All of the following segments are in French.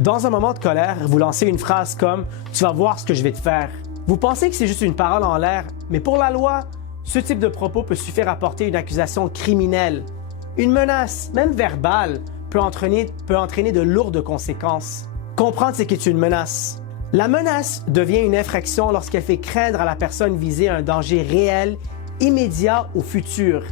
Dans un moment de colère, vous lancez une phrase comme « Tu vas voir ce que je vais te faire ». Vous pensez que c'est juste une parole en l'air, mais pour la loi, ce type de propos peut suffire à porter une accusation criminelle. Une menace, même verbale, peut entraîner de lourdes conséquences. Comprendre ce qu'est une menace. La menace devient une infraction lorsqu'elle fait craindre à la personne visée un danger réel, immédiat ou futur.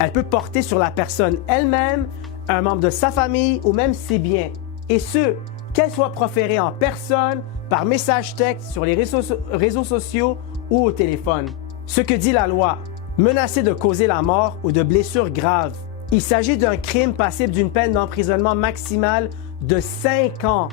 Elle peut porter sur la personne elle-même, un membre de sa famille ou même ses biens. Et ce, qu'elle soit proférée en personne, par message texte, sur les réseaux sociaux ou au téléphone. Ce que dit la loi, menacer de causer la mort ou de blessures graves. Il s'agit d'un crime passible d'une peine d'emprisonnement maximale de 5 ans,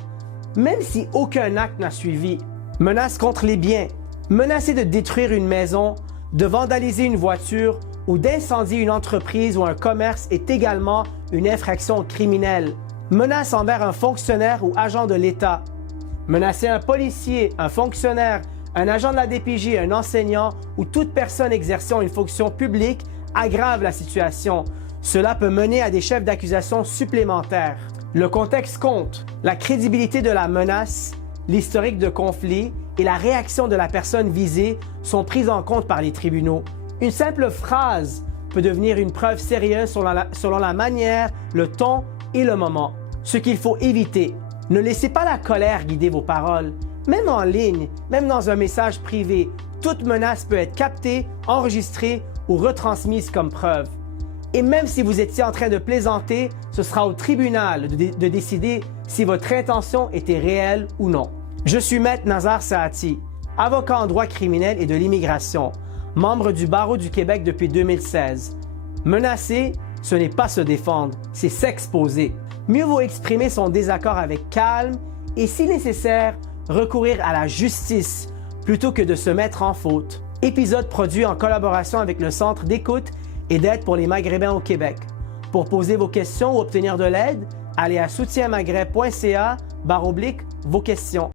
même si aucun acte n'a suivi. Menace contre les biens, menacer de détruire une maison, de vandaliser une voiture ou d'incendier une entreprise ou un commerce est également une infraction criminelle. Menace envers un fonctionnaire ou agent de l'État. Menacer un policier, un fonctionnaire, un agent de la DPJ, un enseignant ou toute personne exerçant une fonction publique aggrave la situation. Cela peut mener à des chefs d'accusation supplémentaires. Le contexte compte. La crédibilité de la menace, l'historique de conflit et la réaction de la personne visée sont prises en compte par les tribunaux. Une simple phrase peut devenir une preuve sérieuse selon la manière, le ton et le moment. Ce qu'il faut éviter, ne laissez pas la colère guider vos paroles. Même en ligne, même dans un message privé, toute menace peut être captée, enregistrée ou retransmise comme preuve. Et même si vous étiez en train de plaisanter, ce sera au tribunal de décider si votre intention était réelle ou non. Je suis Maître Nazar Saati, avocat en droit criminel et de l'immigration, membre du Barreau du Québec depuis 2016. Menacer, ce n'est pas se défendre, c'est s'exposer. Mieux vaut exprimer son désaccord avec calme et, si nécessaire, recourir à la justice plutôt que de se mettre en faute. Épisode produit en collaboration avec le Centre d'écoute et d'aide pour les Maghrébins au Québec. Pour poser vos questions ou obtenir de l'aide, allez à soutienmaghreb.ca/vos questions.